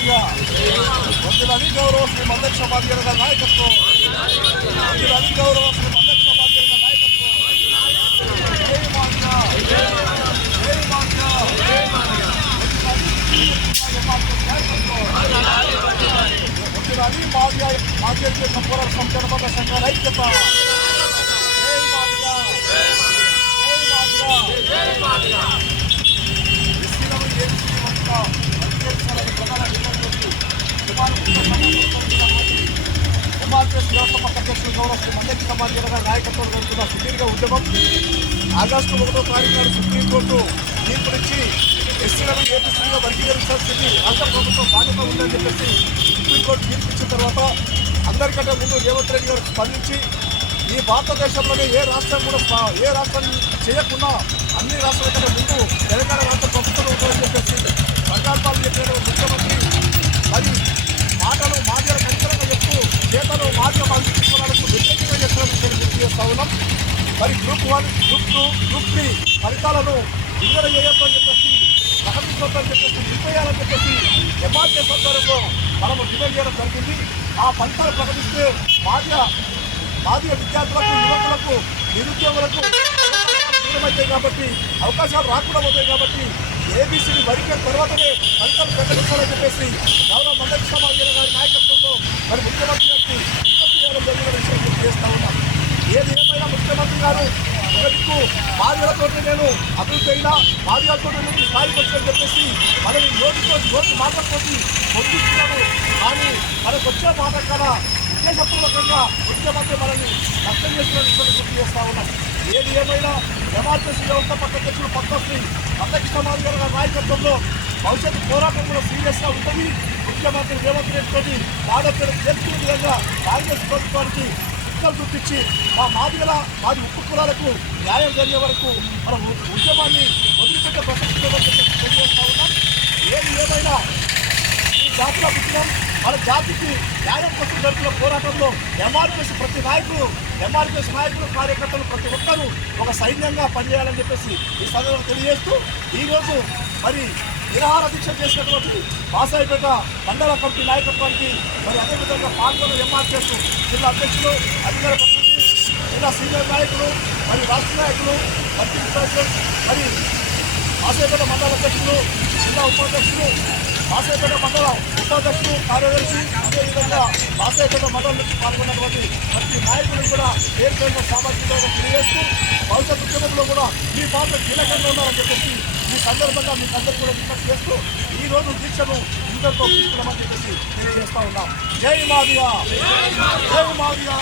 మాదిగా వందలని గౌరవ శ్రీ మల్లక్ష మాదిగల గారి నాయకత్వం, వందలని గౌరవ శ్రీ మల్లక్ష మాదిగల గారి నాయకత్వం. జై మాదిగా, జై మాదిగా, జై మాదిగా. వందలని మాదిగ సంపూర్ణ సంక్షేమ సంఘాల ఐక్యత. జై మాదిగా, జై మాదిగా, జై మాదిగా. అధ్యక్షులు గౌరవ శ్రీ మల్లక్ష మాదిగల గారి నాయకత్వం జరుగుతున్న సుదీర్ఘ ఉద్యమం ఆగస్టు 1వ తారీఖు నాడు సుప్రీంకోర్టు తీర్పునిచ్చి ఎస్సీలను ఏపీసీగా వర్గీకరించాల్సింది రాష్ట్ర ప్రభుత్వం బాధ్యత ఉందని చెప్పేసి సుప్రీంకోర్టు తీర్పిచ్చిన తర్వాత అందరికంటే ముందు రేవంత్ రెడ్డి గారు స్పందించి ఈ భారతదేశంలోనే ఏ రాష్ట్రం కూడా ఏ రాష్ట్రం చేయకుండా అన్ని రాష్ట్రాల కంటే ముందు తెలంగాణ రాష్ట్ర ప్రభుత్వం ఉంటుందని చెప్పేసి సంకల్పాలు చెప్పిన ముఖ్యమంత్రి మరి మాటలు మాదిగల ఖచ్చితంగా చెప్తూ చేతలు మాదిగ తీసుకున్నాలకు వ్యతిరేకంగా చేస్తామని గుర్తు చేస్తా ఉన్నాం. మరి గ్రూప్ 1, గ్రూప్ 2, గ్రూప్ 3 ఫలితాలను విడుదల చేయొద్దు అని చెప్పేసి ప్రకటించొద్దని చెప్పేసి నిలిపేయాలని చెప్పేసి ఎంఆర్కే సర్కారులో మనము డిమాండ్ చేయడం జరిగింది. ఆ ఫలితాలు ప్రకటిస్తే మాదిగ విద్యార్థులకు, యువకులకు, నిరుద్యోగులకు దూరమవుతాయి కాబట్టి, అవకాశాలు రాకుండా పోతాయి కాబట్టి ఏబీసీని వరికే తర్వాతనే ఫలితాలు ప్రకటించాలని చెప్పేసి గౌరవ మల్లక్ష మాదిగల గారి నాయకత్వంలో మరి ముఖ్యమంత్రి గారికి విజ్ఞప్తి చేయడం జరిగిన విషయం గుర్తు చేస్తా ఉన్నాం. ఏది ఏమైనా ముఖ్యమంత్రి గారు ఒకటికు మాదిగలతో నేను అభివృద్ధి అయినా మాదిగలతో నేను స్థాయికి వచ్చని చెప్పేసి మనని నోటి మాటలతోటి పొందుతున్నాడు. కానీ మనకు వచ్చే మాట కన్నా ఉద్దేశపూర్వకంగా ముఖ్యమంత్రి మనల్ని నష్టం చేసిన విషయాన్ని గుర్తు చేస్తా ఉన్నాం. ఏది ఏమైనా ఎంఆర్పీసీ వ్యవస్థాపక అధ్యక్షులు పద్మశ్రీ మల్లక్ష మాదిగల గారి నాయకత్వంలో భవిష్యత్తు పోరాటం కూడా సీరియస్గా ఉంటుంది. ముఖ్యమంత్రి రేవంత్ రెడ్డి తోటి ఆడపిల్లలు చేర్చుకునే విధంగా కాంగ్రెస్ ప్రభుత్వానికి చిక్కలు చూపించి మాది ఉక్కు కులాలకు న్యాయం జరిగే వరకు మన ఉద్యమాన్ని వదిలిపెట్టే ప్రసక్తి తెలియజేస్తా ఉన్నాం. ఏది ఏమైనా ఈ జాతుల పుట్టినం మన జాతికి న్యాయం కోసం జరుగుతున్న పోరాటంలో ఎంఆర్పీఎస్ ప్రతి నాయకులు, ఎంఆర్పీఎస్ నాయకులు, కార్యకర్తలు ప్రతి ఒక్కరూ ఒక సైన్యంగా పనిచేయాలని చెప్పేసి ఈ సందర్భంగా తెలియజేస్తూ ఈరోజు మరి నిరాహార దీక్ష చేసినటువంటి బాసాయిపేట మండల కమిటీ నాయకత్వానికి మరి అదేవిధంగా పాల్గొన్న ఎంఆర్పీఎస్ జిల్లా అధ్యక్షులు, అధికార ప్రతినిధి, జిల్లా సీనియర్ నాయకులు, మరి రాష్ట్ర నాయకులు, వర్కింగ్ ప్రెసిడెంట్, మరి బాసాయిపేట మండల అధ్యక్షులు, జిల్లా ఉపాధ్యక్షులు, బాసాయిపేట మండల ఉపాధ్యక్షులు, కార్యదర్శి, అదేవిధంగా బాసాయిపేట మండలం నుంచి పాల్గొన్నటువంటి ప్రతి నాయకులు కూడా పేరు పేరున సామాజిక తెలియజేస్తూ భవిష్యత్ ఉద్యమంలో కూడా మీ పాత్ర కీలకంగా ఉన్నారని చెప్పేసి ఈ సందర్భంగా మీకు అందరూ కూడా విజ్ఞప్తి చేస్తూ ఈరోజు దీక్షను ఇంతతో తీసుకున్నామని చెప్పేసి తెలియజేస్తా ఉన్నాం. జై మాదిగా, జై మాదిగా.